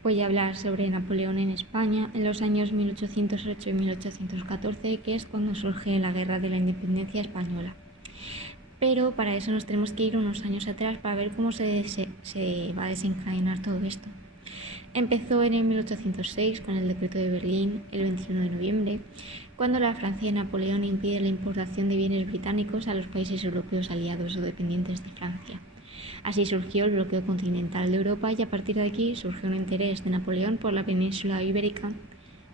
Voy a hablar sobre Napoleón en España en los años 1808 y 1814, que es cuando surge la Guerra de la Independencia Española. Pero para eso nos tenemos que ir unos años atrás para ver cómo se va a desencadenar todo esto. Empezó en el 1806 con el Decreto de Berlín, el 21 de noviembre, cuando la Francia de Napoleón impide la importación de bienes británicos a los países europeos aliados o dependientes de Francia. Así surgió el bloqueo continental de Europa y a partir de aquí surgió un interés de Napoleón por la península ibérica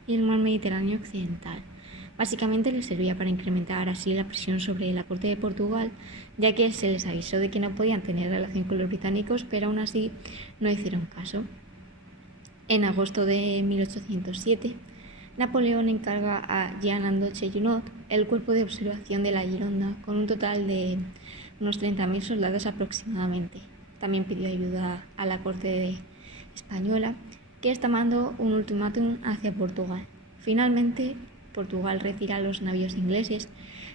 y el mar Mediterráneo occidental. Básicamente les servía para incrementar así la presión sobre la corte de Portugal, ya que se les avisó de que no podían tener relación con los británicos, pero aún así no hicieron caso. En agosto de 1807, Napoleón encarga a Jean-Andoche Junot el cuerpo de observación de la Gironda, con un total de unos 30.000 soldados aproximadamente. También pidió ayuda a la corte española, que está mandando un ultimátum hacia Portugal. Finalmente, Portugal retira a los navíos ingleses,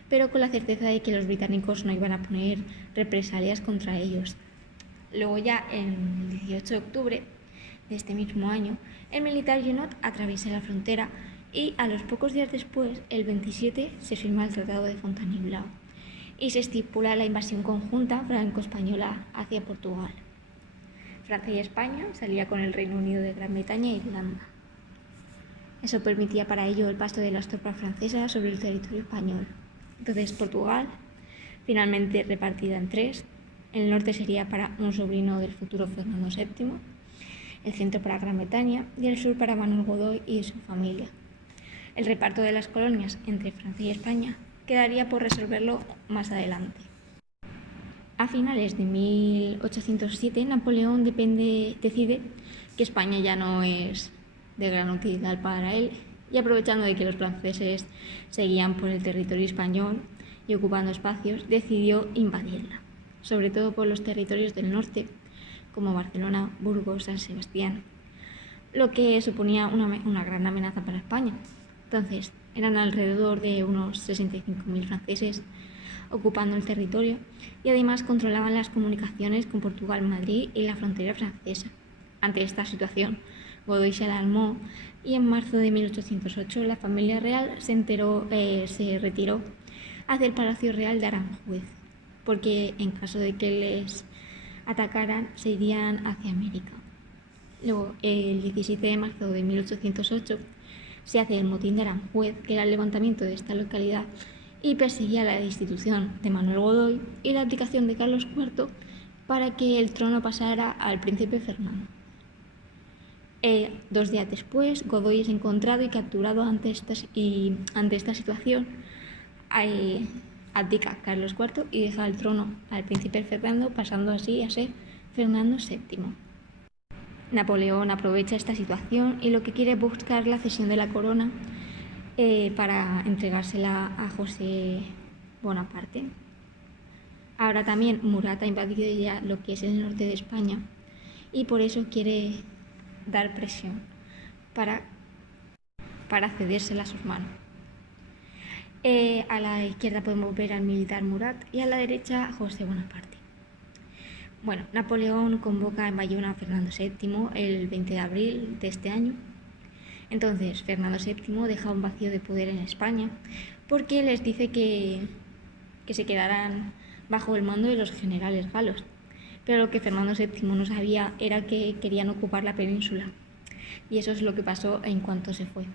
pero con la certeza de que los británicos no iban a poner represalias contra ellos. Luego ya, el 18 de octubre de este mismo año, el militar Junot atraviesa la frontera y a los pocos días después, el 27, se firma el Tratado de Fontainebleau y se estipula la invasión conjunta franco-española hacia Portugal. Francia y España salían con el Reino Unido de Gran Bretaña e Irlanda. Eso permitía para ello el paso de las tropas francesas sobre el territorio español. Entonces Portugal, finalmente repartida en tres, el norte sería para un sobrino del futuro Fernando VII, el centro para Gran Bretaña y el sur para Manuel Godoy y su familia. El reparto de las colonias entre Francia y España quedaría por resolverlo más adelante. A finales de 1807, Napoleón decide que España ya no es de gran utilidad para él y, aprovechando de que los franceses seguían por el territorio español y ocupando espacios, decidió invadirla, sobre todo por los territorios del norte, como Barcelona, Burgos, San Sebastián, lo que suponía una gran amenaza para España. Entonces, eran alrededor de unos 65.000 franceses ocupando el territorio y además controlaban las comunicaciones con Portugal, Madrid y la frontera francesa. Ante esta situación, Godoy se alarmó y en marzo de 1808 la familia real se retiró hacia el Palacio Real de Aranjuez, porque en caso de que les atacaran se irían hacia América. Luego, el 17 de marzo de 1808, se hace el motín de Aranjuez, que era el levantamiento de esta localidad, y perseguía la destitución de Manuel Godoy y la abdicación de Carlos IV para que el trono pasara al príncipe Fernando. 2 días después, Godoy es encontrado y capturado ante esta situación. Abdica Carlos IV y deja el trono al príncipe Fernando, pasando así a ser Fernando VII. Napoleón aprovecha esta situación y lo que quiere es buscar la cesión de la corona para entregársela a José Bonaparte. Ahora también Murat ha invadido ya lo que es el norte de España y por eso quiere dar presión para cedérsela a sus manos. A la izquierda podemos ver al militar Murat y a la derecha a José Bonaparte. Bueno, Napoleón convoca en Bayona a Fernando VII el 20 de abril de este año. Entonces, Fernando VII deja un vacío de poder en España porque les dice que se quedaran bajo el mando de los generales galos. Pero lo que Fernando VII no sabía era que querían ocupar la península. Y eso es lo que pasó en cuanto se fue.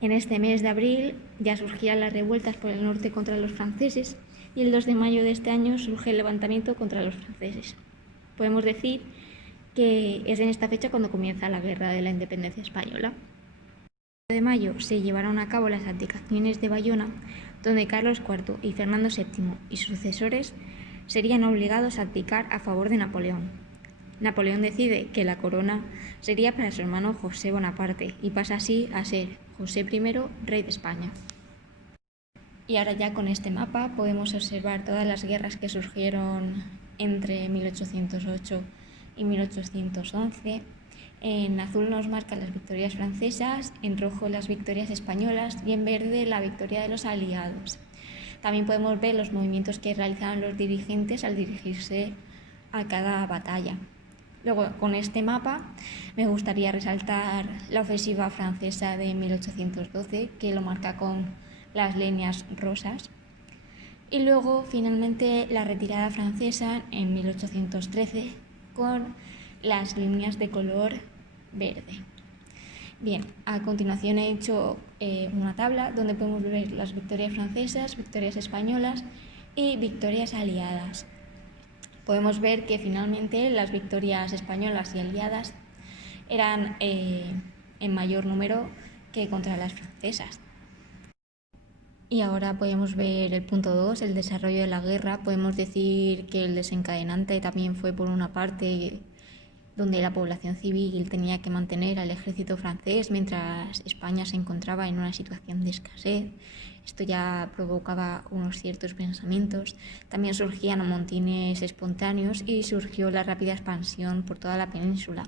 En este mes de abril ya surgían las revueltas por el norte contra los franceses y el 2 de mayo de este año surge el levantamiento contra los franceses. Podemos decir que es en esta fecha cuando comienza la Guerra de la Independencia Española. El 2 de mayo se llevaron a cabo las abdicaciones de Bayona, donde Carlos IV y Fernando VII y sus sucesores serían obligados a abdicar a favor de Napoleón. Napoleón decide que la corona sería para su hermano José Bonaparte y pasa así a ser José I, rey de España. Y ahora ya con este mapa podemos observar todas las guerras que surgieron entre 1808 y 1811. En azul nos marcan las victorias francesas, en rojo las victorias españolas y en verde la victoria de los aliados. También podemos ver los movimientos que realizaban los dirigentes al dirigirse a cada batalla. Luego, con este mapa me gustaría resaltar la ofensiva francesa de 1812, que lo marca con las líneas rosas. Y luego, finalmente, la retirada francesa en 1813 con las líneas de color verde. Bien, a continuación he hecho una tabla donde podemos ver las victorias francesas, victorias españolas y victorias aliadas. Podemos ver que finalmente las victorias españolas y aliadas eran en mayor número que contra las francesas. Y ahora podemos ver el punto 2, el desarrollo de la guerra. Podemos decir que el desencadenante también fue por una parte donde la población civil tenía que mantener al ejército francés mientras España se encontraba en una situación de escasez. Esto ya provocaba unos ciertos pensamientos. También surgían motines espontáneos y surgió la rápida expansión por toda la península.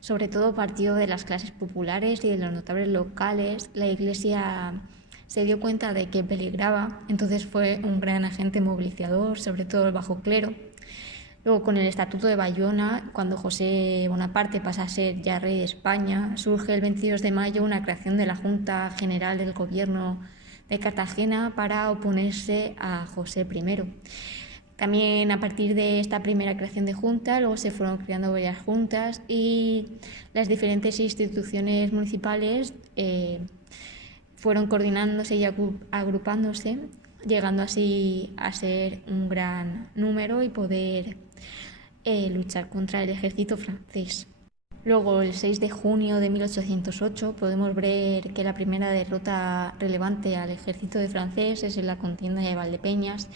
Sobre todo partido de las clases populares y de los notables locales. La Iglesia se dio cuenta de que peligraba, entonces fue un gran agente movilizador, sobre todo el bajo clero. Luego, con el Estatuto de Bayona, cuando José Bonaparte pasa a ser ya rey de España, surge el 22 de mayo una creación de la Junta General del Gobierno de Cartagena para oponerse a José I. También a partir de esta primera creación de junta, luego se fueron creando varias juntas y las diferentes instituciones municipales fueron coordinándose y agrupándose, llegando así a ser un gran número y poder luchar contra el ejército francés. Luego, el 6 de junio de 1808, podemos ver que la primera derrota relevante al ejército de francés es en la contienda de Valdepeñas,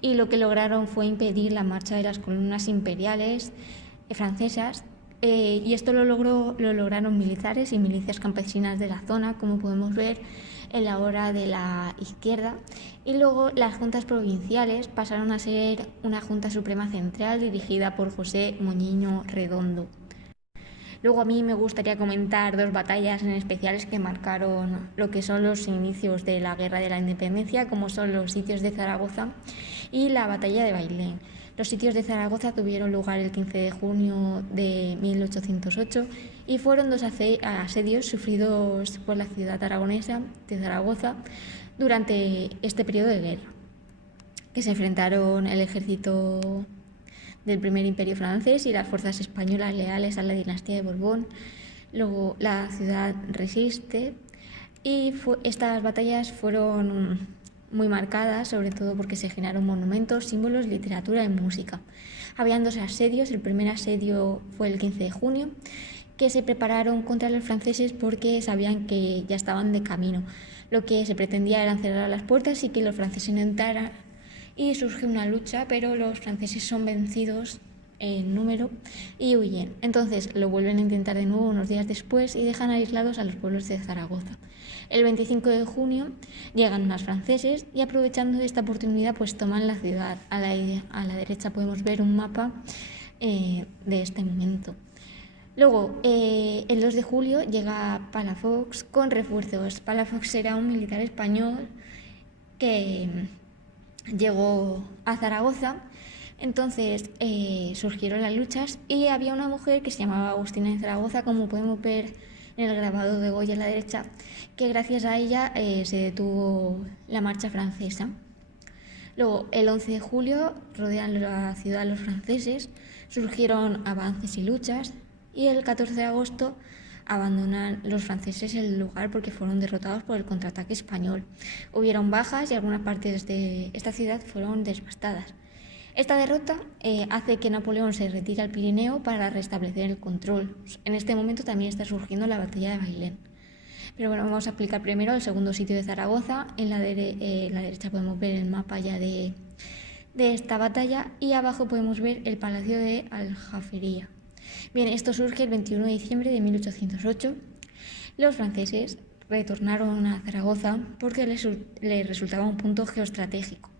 y lo que lograron fue impedir la marcha de las columnas imperiales francesas, y esto lo lograron militares y milicias campesinas de la zona, como podemos ver en la obra de la izquierda. Y luego las juntas provinciales pasaron a ser una Junta Suprema Central dirigida por José Moñiño Redondo. Luego a mí me gustaría comentar dos batallas en especiales que marcaron lo que son los inicios de la Guerra de la Independencia, como son los sitios de Zaragoza y la batalla de Bailén. Los sitios de Zaragoza tuvieron lugar el 15 de junio de 1808 y fueron dos asedios sufridos por la ciudad aragonesa de Zaragoza durante este periodo de guerra, que se enfrentaron el ejército del primer imperio francés y las fuerzas españolas leales a la dinastía de Borbón. Luego la ciudad resiste y estas batallas fueron muy marcadas, sobre todo porque se generaron monumentos, símbolos, literatura y música. Habían dos asedios. El primer asedio fue el 15 de junio, que se prepararon contra los franceses porque sabían que ya estaban de camino. Lo que se pretendía era cerrar las puertas y que los franceses no entraran, y surge una lucha, pero los franceses son vencidos en número y huyen. Entonces lo vuelven a intentar de nuevo unos días después y dejan aislados a los pueblos de Zaragoza. El 25 de junio llegan más franceses y, aprovechando esta oportunidad, pues toman la ciudad. A la derecha podemos ver un mapa de este momento. Luego, el 2 de julio llega Palafox con refuerzos. Palafox era un militar español que llegó a Zaragoza. Entonces surgieron las luchas y había una mujer que se llamaba Agustina de Zaragoza, como podemos ver en el grabado de Goya a la derecha, que gracias a ella se detuvo la marcha francesa. Luego, el 11 de julio, rodean la ciudad los franceses, surgieron avances y luchas, y el 14 de agosto abandonan los franceses el lugar porque fueron derrotados por el contraataque español. Hubieron bajas y algunas partes de esta ciudad fueron devastadas. Esta derrota hace que Napoleón se retire al Pirineo para restablecer el control. En este momento también está surgiendo la batalla de Bailén. Pero bueno, vamos a explicar primero el segundo sitio de Zaragoza. En la derecha podemos ver el mapa ya de esta batalla, y abajo podemos ver el Palacio de Aljafería. Bien, esto surge el 21 de diciembre de 1808. Los franceses retornaron a Zaragoza porque les resultaba un punto geoestratégico.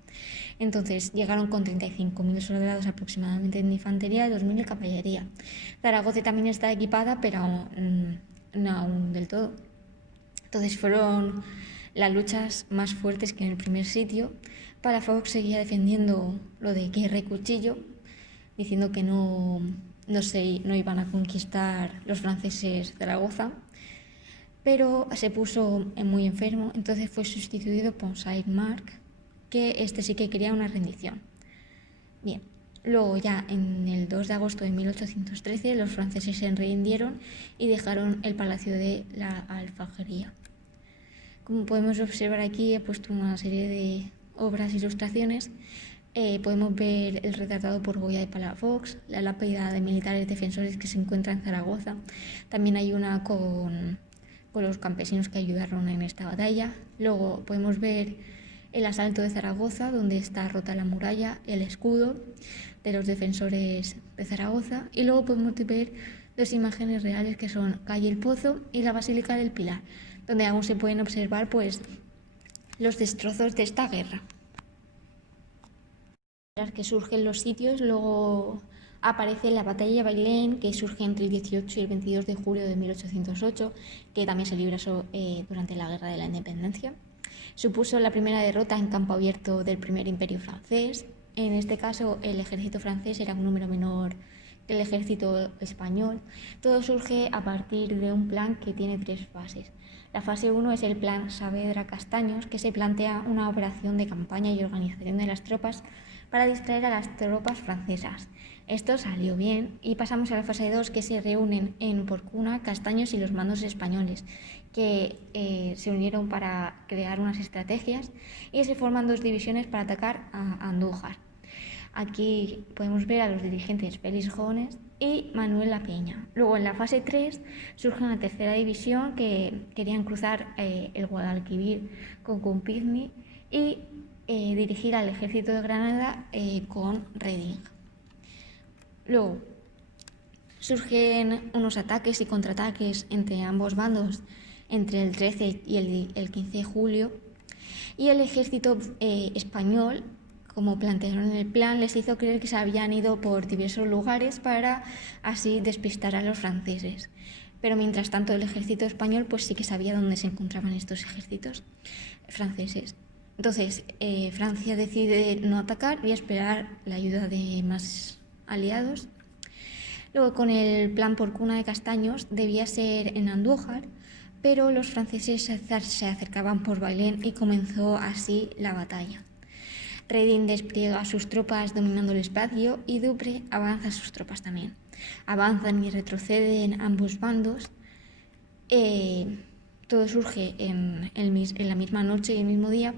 Entonces llegaron con 35.000 soldados aproximadamente en infantería y 2.000 en caballería. Zaragoza también está equipada, pero no aún del todo. Entonces fueron las luchas más fuertes que en el primer sitio. Palafox seguía defendiendo lo de guerra y cuchillo, diciendo que no no iban a conquistar los franceses Zaragoza, pero se puso muy enfermo, entonces fue sustituido por Saint-Marc, que este sí que quería una rendición. Bien, luego ya en el 2 de agosto de 1813 los franceses se rindieron y dejaron el Palacio de la Alfajería. Como podemos observar aquí, he puesto una serie de obras e ilustraciones. Podemos ver el retratado por Goya de Palafox, la lápida de militares defensores que se encuentra en Zaragoza. También hay una con los campesinos que ayudaron en esta batalla. Luego podemos ver el asalto de Zaragoza, donde está rota la muralla, el escudo de los defensores de Zaragoza. Y luego podemos ver dos imágenes reales que son Calle El Pozo y la Basílica del Pilar, donde aún se pueden observar pues los destrozos de esta guerra. Tras que surgen los sitios, luego aparece la batalla de Bailén, que surge entre el 18 y el 22 de julio de 1808, que también se libra durante la Guerra de la Independencia. Supuso la primera derrota en campo abierto del primer imperio francés. En este caso, el ejército francés era un número menor que el ejército español. Todo surge a partir de un plan que tiene tres fases. La fase 1 es el plan Saavedra-Castaños, que se plantea una operación de campaña y organización de las tropas para distraer a las tropas francesas. Esto salió bien y pasamos a la fase 2, que se reúnen en Porcuna, Castaños y los mandos españoles, que se unieron para crear unas estrategias y se forman dos divisiones para atacar a Andújar. Aquí podemos ver a los dirigentes Félix Jones y Manuel La Peña. Luego en la fase 3 surge una tercera división que querían cruzar el Guadalquivir con Compiègne y dirigir al ejército de Granada con Reding. Luego surgen unos ataques y contraataques entre ambos bandos entre el 13 y el 15 de julio y el ejército español, como plantearon en el plan, les hizo creer que se habían ido por diversos lugares para así despistar a los franceses. Pero mientras tanto el ejército español pues sí que sabía dónde se encontraban estos ejércitos franceses. Entonces Francia decide no atacar y esperar la ayuda de más aliados. Luego con el plan Porcuna de Castaños debía ser en Andújar, pero los franceses se acercaban por Bailén y comenzó así la batalla. Reding despliega sus tropas dominando el espacio y Dupré avanza sus tropas también. Avanzan y retroceden ambos bandos. Todo surge en la misma noche y el mismo día.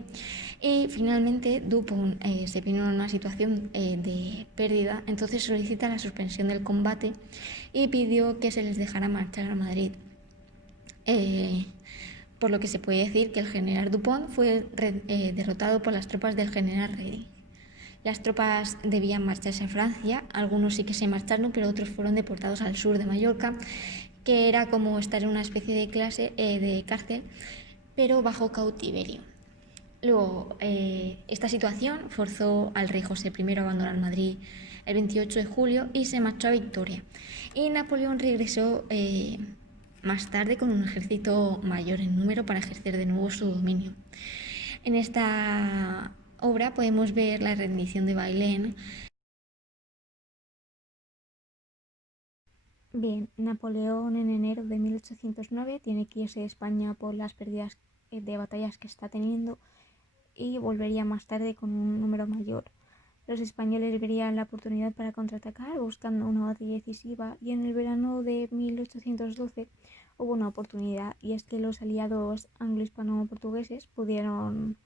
Y finalmente Dupont se vino en una situación de pérdida, entonces solicita la suspensión del combate y pidió que se les dejara marchar a Madrid. Por lo que se puede decir que el general Dupont fue derrotado por las tropas del general Reding. Las tropas debían marcharse a Francia, algunos sí que se marcharon, pero otros fueron deportados al sur de Mallorca, que era como estar en una especie de cárcel, pero bajo cautiverio. Luego, esta situación forzó al rey José I a abandonar Madrid el 28 de julio y se marchó a Victoria. Y Napoleón regresó más tarde con un ejército mayor en número para ejercer de nuevo su dominio. En esta obra podemos ver la rendición de Bailén. Bien, Napoleón en enero de 1809 tiene que irse de España por las pérdidas de batallas que está teniendo y volvería más tarde con un número mayor. Los españoles verían la oportunidad para contraatacar buscando una batalla decisiva y en el verano de 1812 hubo una oportunidad y es que los aliados anglo-hispano-portugueses pudieron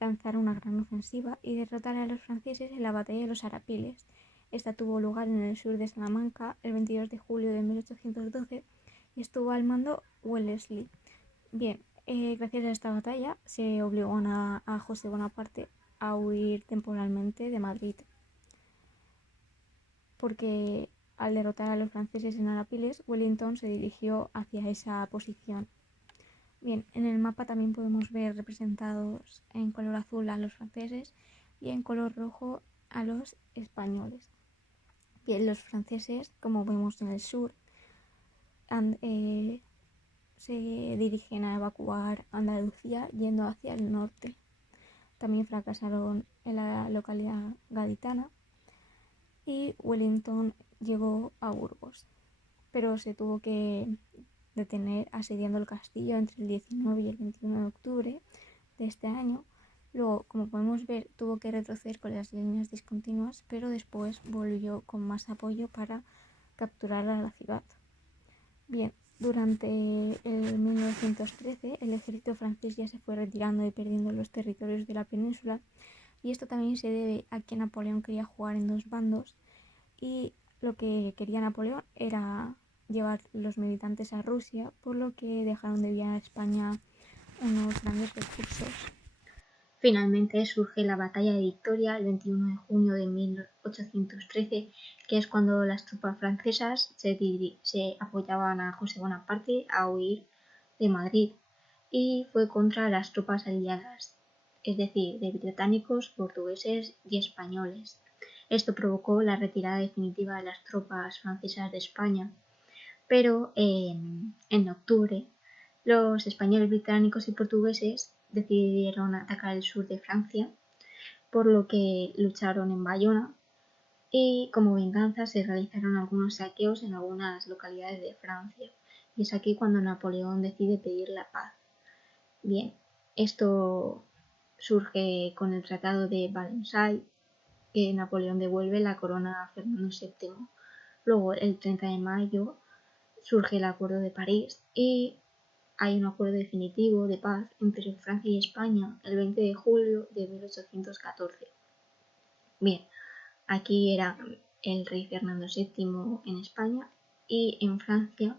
lanzar una gran ofensiva y derrotar a los franceses en la batalla de los Arapiles. Esta tuvo lugar en el sur de Salamanca el 22 de julio de 1812 y estuvo al mando Wellesley. Bien, gracias a esta batalla se obligó a José Bonaparte a huir temporalmente de Madrid, porque al derrotar a los franceses en Arapiles, Wellington se dirigió hacia esa posición. Bien, en el mapa también podemos ver representados en color azul a los franceses y en color rojo a los españoles. Bien, los franceses, como vemos en el sur, se dirigen a evacuar Andalucía yendo hacia el norte. También fracasaron en la localidad gaditana y Wellington llegó a Burgos, pero se tuvo que detener asediando el castillo entre el 19 y el 21 de octubre de este año. Luego, como podemos ver, tuvo que retroceder con las líneas discontinuas, pero después volvió con más apoyo para capturar a la ciudad. Bien, durante el 1913 el ejército francés ya se fue retirando y perdiendo los territorios de la península, y esto también se debe a que Napoleón quería jugar en dos bandos, y lo que quería Napoleón era llevar los militantes a Rusia, por lo que dejaron de enviar a España unos grandes recursos. Finalmente surge la Batalla de Victoria el 21 de junio de 1813, que es cuando las tropas francesas se apoyaban a José Bonaparte a huir de Madrid, y fue contra las tropas aliadas, es decir, de británicos, portugueses y españoles. Esto provocó la retirada definitiva de las tropas francesas de España, pero en octubre los españoles, británicos y portugueses decidieron atacar el sur de Francia, por lo que lucharon en Bayona, y como venganza se realizaron algunos saqueos en algunas localidades de Francia, y es aquí cuando Napoleón decide pedir la paz. Bien, esto surge con el Tratado de Versailles, que Napoleón devuelve la corona a Fernando VII. Luego, el 30 de mayo, surge el Acuerdo de París y hay un acuerdo definitivo de paz entre Francia y España el 20 de julio de 1814. Bien, aquí era el rey Fernando VII en España, y en Francia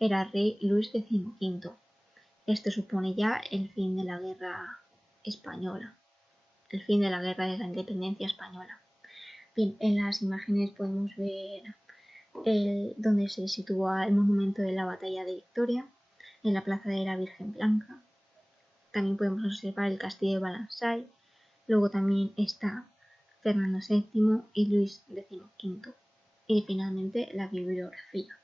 era rey Luis XV. Esto supone ya el fin de la guerra española, el fin de la guerra de la independencia española. Bien, en las imágenes podemos ver donde se sitúa el monumento de la Batalla de Victoria, en la plaza de la Virgen Blanca. También podemos observar el castillo de Versailles. Luego también está Fernando VII y Luis XV. Y finalmente la bibliografía.